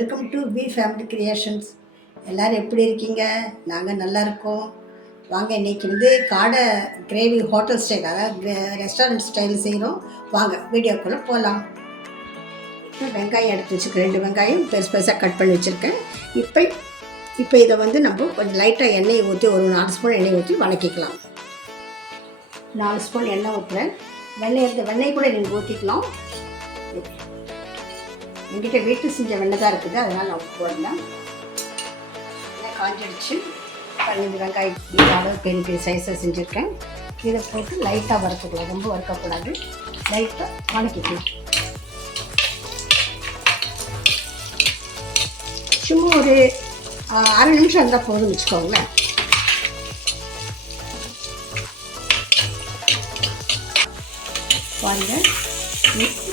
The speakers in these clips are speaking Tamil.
Welcome to V family creations. எல்லோரும் எப்படி இருக்கீங்க? நாங்கள் நல்லா இருக்கோம். வாங்க, இன்றைக்கி காடை கிரேவி ஹோட்டல் ஸ்டைல், அதாவது ரெஸ்டாரண்ட் ஸ்டைல் செய்கிறோம். வாங்க வீடியோக்குள்ளே போகலாம். இப்போ வெங்காயம் எடுத்து வச்சுருக்கேன். 2 வெங்காயம் பெருசு பெருசாக கட் பண்ணி வச்சுருக்கேன். இப்போ இதை நம்ம கொஞ்சம் லைட்டாக எண்ணெயை ஊற்றி ஒரு 4 ஸ்பூன் எண்ணெய் ஊற்றி வதக்கிக்கலாம். 4 ஸ்பூன் எண்ணெய் ஊற்றுறேன். வெண்ணெய் கூட நீங்கள் ஊற்றிக்கலாம். என்கிட்ட வீட்டு செஞ்ச வெண்ணெய் தான் இருக்குது, அதனால் நான் போடலாம். எண்ணெய் காஞ்சிடுச்சு. 15 வெங்காயம் அளவு பெரிய சைஸாக செஞ்சுருக்கேன். இதை போட்டு லைட்டாக வறுத்துக்கலாம், ரொம்ப வறுக்கக்கூடாது, லைட்டாக வதக்கிக்கலாம். சும்மா ஒரு 1/2 நிமிஷம் இருந்தால் போதும் வச்சுக்கோங்களேன். பாருங்க,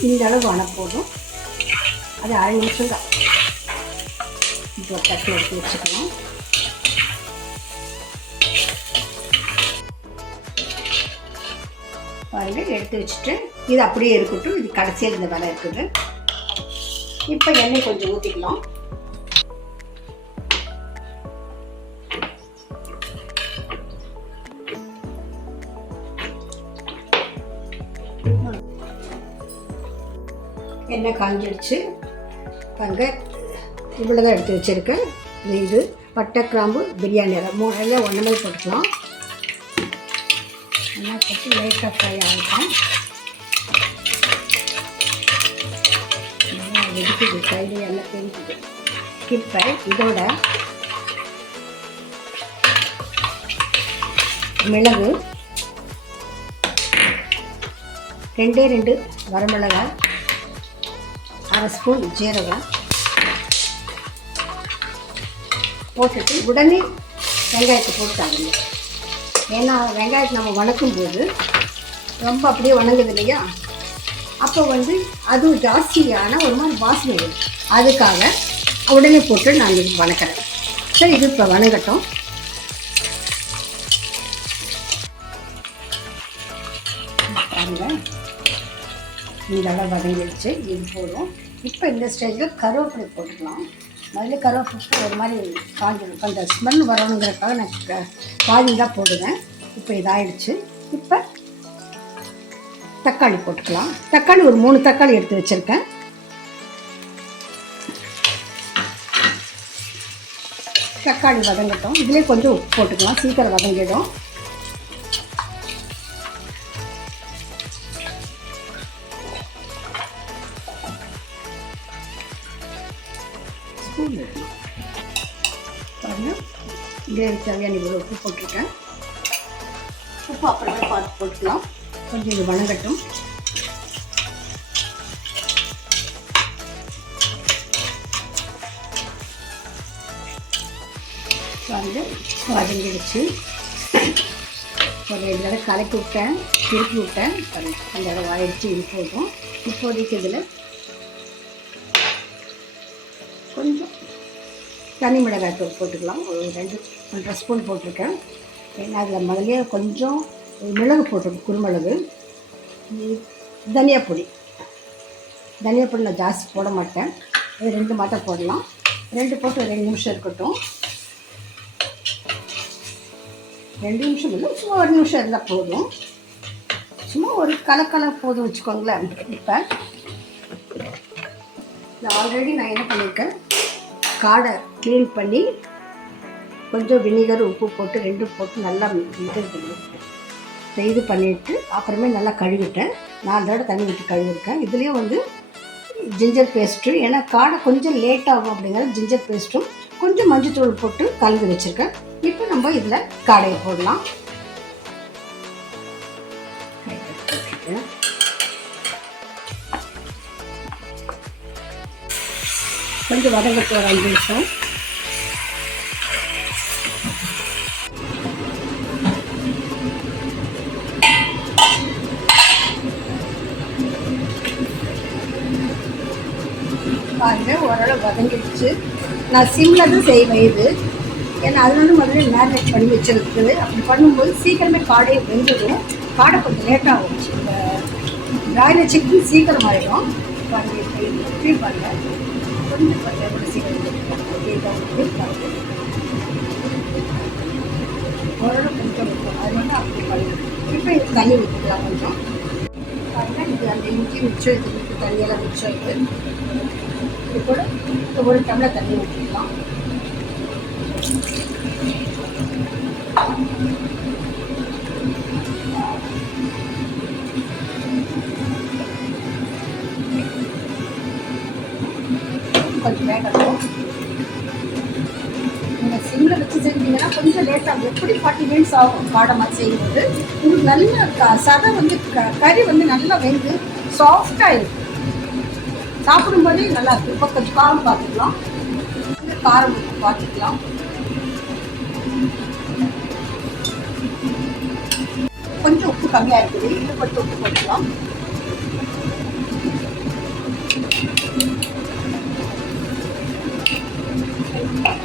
இந்த அளவு வணக்க போதும். அது 1/2 நிமிஷம் தான். இப்போ தட்டு எடுத்து வச்சுக்கலாம். பாருங்க, எடுத்து வச்சுட்டு இது அப்படியே இருக்கட்டும். இது கடைசியில் இந்த வேலை இருக்குது. இப்போ எண்ணெய் கொஞ்சம் ஊற்றிக்கலாம். எண்ணெய் காஞ்சிடுச்சு. பாருங்க, இவ்வளோ தான் எடுத்து வச்சுருக்கேன். இது பட்டை, கிராம்பு, பிரியாணி எல்லாம் 3 எல்லாம் ஒன்றுமே போட்டுக்கலாம். எல்லாம் போட்டு லைட்டாக ஃப்ரை ஆகிட்டேன். நல்லா வெடிக்குது, கையில் எல்லாம் தெரிஞ்சுது. இப்போ இதோட மிளகு 2 வரமிளகாய், 1/2 ஸ்பூன் ஜீரகம் போட்டுட்டு உடனே வெங்காயத்தை போட்டாங்க. ஏன்னா வெங்காயத்தை நம்ம வணக்கும் போது ரொம்ப அப்படியே வணங்குது இல்லையா, அப்போ அது ஜாஸ்தியான ஒரு மாதிரி வாசனை வரும். அதுக்காக உடனே போட்டு நான் இது வணக்கிறேன். சரி, இது இப்போ வணங்கட்டும். பாருங்க, இதெல்லாம் வதங்கிடுச்சு. இது போதும். இப்போ இந்த ஸ்டேஜில் கருவேப்பிலை போட்டுக்கலாம். முதல்ல கருவேப்பிலை ஒரு மாதிரி காஞ்சிடும், கொஞ்சம் ஸ்மெல் வரணுங்கிறதுக்காக நான் பாதி தான் போடுவேன். இப்போ இதாகிடுச்சு. இப்போ தக்காளி போட்டுக்கலாம். தக்காளி ஒரு 3 தக்காளி எடுத்து வச்சுருக்கேன். தக்காளி வதங்கட்டும். இதிலே கொஞ்சம் உப்பு போட்டுக்கலாம், சீக்கிரம் வதங்கிடும். பாருங்க, கிரேவி தேவையான இவ்வளோ உப்பு போட்டிருக்கேன். உப்பு அப்புறமே பார்த்து போட்டுக்கலாம். கொஞ்சம் இது வணங்கட்டும். வந்து வதங்கிடுச்சு. ஒரு 2 தடவை கலக்கி விட்டேன், திருப்பி விட்டேன். அந்த தடவை ஆயிடுச்சு. இது போதும். இப்போதைக்கு இதில் கொஞ்சம் தனி மிளகாய் தூள் போட்டுக்கலாம். ஒரு 2-1/2 ஸ்பூன் போட்டிருக்கேன். ஏன்னா அதில் முதலே கொஞ்சம் மிளகு போட்டிருக்கேன், குருமிளகு. தனியாப்பொடி நான் ஜாஸ்தி போட மாட்டேன். 2 மட்டும் போடலாம். 2 போட்டு 2 நிமிஷம் இருக்கட்டும். 2 நிமிஷம் இல்லை, சும்மா 1 நிமிஷம் இருந்தால் போதும். சும்மா ஒரு கலக்கலை போதும் வச்சுக்கோங்களேன். இப்போ ஆல்ரெடி நான் என்ன பண்ணியிருக்கேன், காடை க்ளீன் பண்ணி கொஞ்சம் வினிகர், உப்பு போட்டு 2 போட்டு நல்லா இது பண்ணிவிட்டு அப்புறமே நல்லா கழுவிட்டேன். 4 தடவை தண்ணி விட்டு கழுவிருக்கேன். இதுலேயும் ஜிஞ்சர் பேஸ்ட்டு, ஏன்னா காடை கொஞ்சம் லேட் ஆகும் அப்படிங்கிறது ஜிஞ்சர் பேஸ்ட்டும் கொஞ்சம் மஞ்சள் போட்டு கலந்து வச்சுருக்கேன். இப்போ நம்ம இதில் காடையை போடலாம். கொஞ்சம் வதங்கட்டு ஒரு 5 நிமிஷம். பாருங்க, ஓரளவு வதங்கிடுச்சு. நான் சிம்மில் தான் செய்வேன் இது. ஏன்னா அது முதல்ல மேரினேட் பண்ணி வச்சுருக்குது. அப்படி பண்ணும்போது சீக்கிரமே காடையை வெந்துடும். காடை கொஞ்சம் லேட்டாகும். பிராய்லர் சிக்கன் சீக்கிரம் ஆகிடும். பாருங்கள், இப்போ பண்ணல கொஞ்சம் ஓரளவு கொஞ்சம் இருக்கும், அது வந்து அப்படி பண்ணணும். இப்போ இது தண்ணி ஊற்றிக்கலாம் கொஞ்சம். பாருங்கள், இது அந்த இஞ்சி மிச்சம் இது தண்ணியெல்லாம் மிச்சம் இருக்குது. இது கூட ஒரு டம்ளர் தண்ணி ஊற்றிக்கலாம். கொஞ்சம் வேகட்டும். நீங்கள் சிம்மில் வச்சு செஞ்சீங்கன்னா கொஞ்சம் லேட்டாகும். எப்படி 40 மினிட்ஸ் ஆகும் காடை மாதிரி செய்யும்போது. உங்களுக்கு நல்ல சதை வந்து கறி வந்து நல்லா வெந்து சாஃப்டாக இருக்கும். சாப்பிடும்போதே நல்லா இருக்கும். இப்போ கொஞ்சம் காரம் பார்த்துக்கலாம். காரம் பார்த்துக்கலாம். கொஞ்சம் உப்பு கம்மியாக இருக்குது, இன்னும் கொஞ்சம் உப்பு போட்டுக்கலாம்.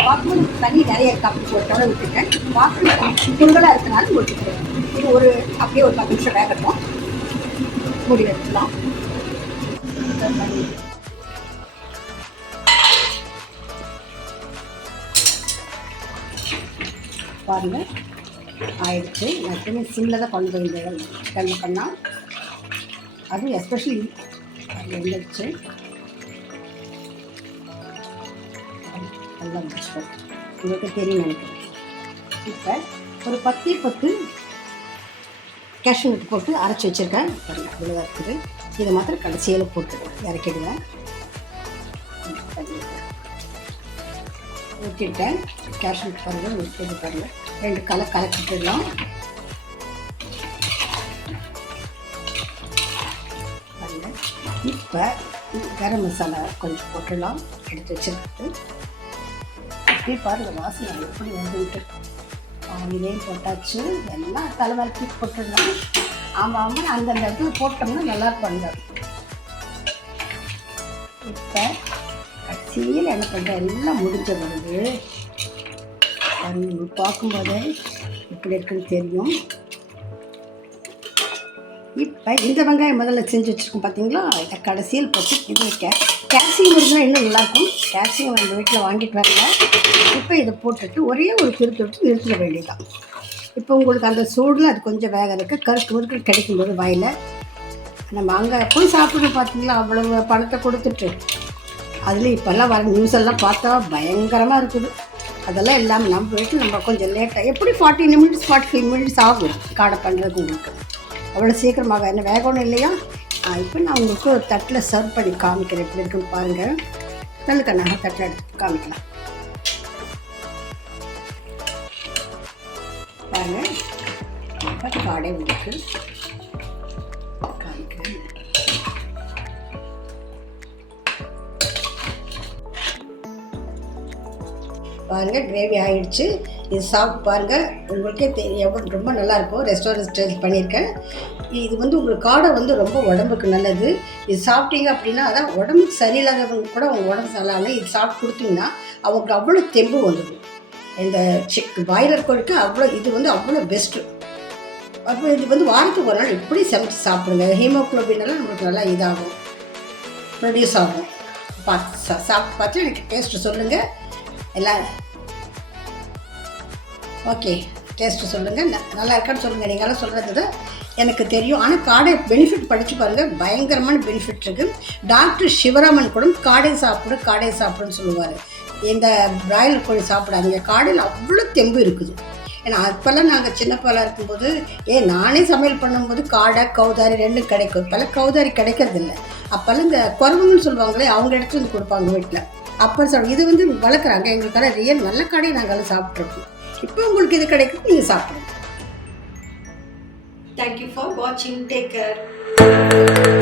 பாத்ரூம் தண்ணி நிறைய காப்பி போட்டோட விட்டுட்டேன். பாத்ரூம் குறுகலாக இருக்கனால ஊற்றிக்கிறேன். இது ஒரு அப்படியே ஒரு 10 நிமிஷம் வேகட்டும். மூடி வச்சுக்கலாம். பாருங்கள், ஆயிடுச்சு. நான் எப்பவுமே சிம்மில் தான் கொண்டு போய் கல்வி பண்ணால் அதுவும் எஸ்பெஷலி அது வந்துடுச்சு. நல்லா முடிச்சிட்டோம். உங்களுக்கு தெரியும் நினைக்கிறேன். இப்போ ஒரு 10 கேஷ்யூ நட் போட்டு அரைச்சி வச்சுருக்கேன். பாருங்கள், இவ்வளோதான் இருக்குது. இதை மாத்திரம் கடைசியில் போட்டு இறக்கிடுவேன். ஊற்றிட்டேன். கேஷ்யூ நட் பாருங்கள், ஊற்றி பாருங்கள். 2 கலக்கிட்டுடலாம். பாருங்கள், இப்போ கரம் மசாலா கொஞ்சம் போட்டுடலாம். எடுத்து வச்சுருக்கு. அப்படியே பாருங்கள், வாசனை எப்படி வந்துவிட்டு இதையும் போட்டாச்சு. எல்லாம் தலைவலக்கி போட்டுடலாம். ஆமாம், அந்தந்த இடத்துல போட்டோம்னா நல்லா இருப்பாங்க. இப்போ கடைசியில் என்ன பண்ணுறேன், எல்லாம் முடிஞ்ச பிறகு பார்க்கும்போதே இப்படி இருக்குன்னு தெரியும். இப்போ இந்த வெங்காயம் முதல்ல செஞ்சு வச்சுருக்கோம் பார்த்தீங்களா, இதை கடைசியில் போட்டு இது கேல்சியம் இருந்தால் இன்னும் நல்லாயிருக்கும். கேல்சியம் நம்ம வீட்டில் வாங்கிட்டு வரல. இப்போ இதை போட்டுட்டு ஒரே ஒரு திருத்து விட்டு நிறுத்திட வேண்டியதுதான். இப்போ உங்களுக்கு அந்த சூடில் அது கொஞ்சம் வேக இருக்குது. கருக்கு முறுக்கள் கிடைக்கும்போது வாயில் நம்ம அங்கே போய் சாப்பிட்றோம் பார்த்தீங்களா, அவ்வளவு பணத்தை கொடுத்துட்டு. அதில் இப்போல்லாம் வர நியூஸ் எல்லாம் பார்த்தா பயங்கரமாக இருக்குது. அதெல்லாம் இல்லாமல் நம்ம வீட்டில் நம்ம கொஞ்சம் லேட்டாக எப்படி 40 நிமிட்ஸ் 45 மினிட்ஸ் ஆகும் காடை பண்ணுறதுக்கு. உங்களுக்கு அவ்வளோ சீக்கிரமாக என்ன வேகணும் இல்லையா? இப்போ நான் உங்களுக்கு ஒரு தட்டில் சர்வ் பண்ணி காமிக்கிறேன். எப்படி இருக்குன்னு பாருங்கள். நல்லுக்கா நாங்கள் தட்டில் எடுத்து காமிக்கலாம். பாருங்கள், இப்போ காடை உங்களுக்கு காமிக்கிறேன். பாருங்கள், கிரேவி ஆகிடுச்சு. இது சாப்பிட்டு பாருங்கள், உங்களுக்கே தெரியும் ரொம்ப நல்லாயிருக்கும். ரெஸ்டாரண்ட் ஸ்டைல் பண்ணியிருக்கேன். இது வந்து உங்களுக்கு காடை வந்து ரொம்ப உடம்புக்கு நல்லது. இது சாப்பிட்டீங்க அப்படின்னா, அதான் உடம்புக்கு சரியில்லாதவங்க கூட அவங்க உடம்பு சரியில்லாமல் இது சாப்பிட்டு கொடுத்தீங்கன்னா அவங்களுக்கு அவ்வளோ தெம்பு வந்துடும். இந்த பாய்லர் கோழிக்கு அவ்வளோ இது வந்து அவ்வளோ பெஸ்ட்டு. அப்போ இது வந்து வாரத்துக்கு ஒரு நாள் எப்படி சமைச்சு சாப்பிடுங்க. ஹீமோக்ளோபின்னெல்லாம் நம்மளுக்கு நல்லா இதாகும், ப்ரொடியூஸ் ஆகும். சாப்பிட்டு பார்த்து எனக்கு டேஸ்ட்டு சொல்லுங்கள். எல்லாம் ஓகே, டேஸ்ட்டு சொல்லுங்கள். நல்லா இருக்கான்னு சொல்லுங்கள். நீங்களாம் சொல்கிறது எனக்கு தெரியும். ஆனால் காடை பெனிஃபிட் படித்து பாருங்கள், பயங்கரமான பெனிஃபிட் இருக்குது. டாக்டர் சிவராமன் கூட காடை சாப்பிடுன்னு சொல்லுவார். இந்த பிராய்லர் கோழி சாப்பிடாதீங்க, காடையில் அவ்வளோ தெம்பு இருக்குது. ஏன்னா அப்போல்லாம் நாங்கள் சின்ன பிள்ளைலாம் இருக்கும்போது நானே சமையல் பண்ணும்போது காடை கௌதாரி 2 கிடைக்கும். இப்போல்லாம் கௌதாரி கிடைக்கிறதில்ல. அப்போல்லாம் இந்த குறவுங்கன்னு சொல்லுவாங்களே, அவங்க எடுத்து வந்து கொடுப்பாங்க வீட்டில். அப்போ இது வந்து வளர்க்குறாங்க. எங்களுக்கான ரியல் நல்ல காடையை நாங்கள் சாப்பிட்ருக்கோம். இப்போ உங்களுக்கு இது கிடைக்கும், நீங்கள் சாப்பிடுங்க. தேங்க்யூ ஃபார் வாட்சிங். Take care.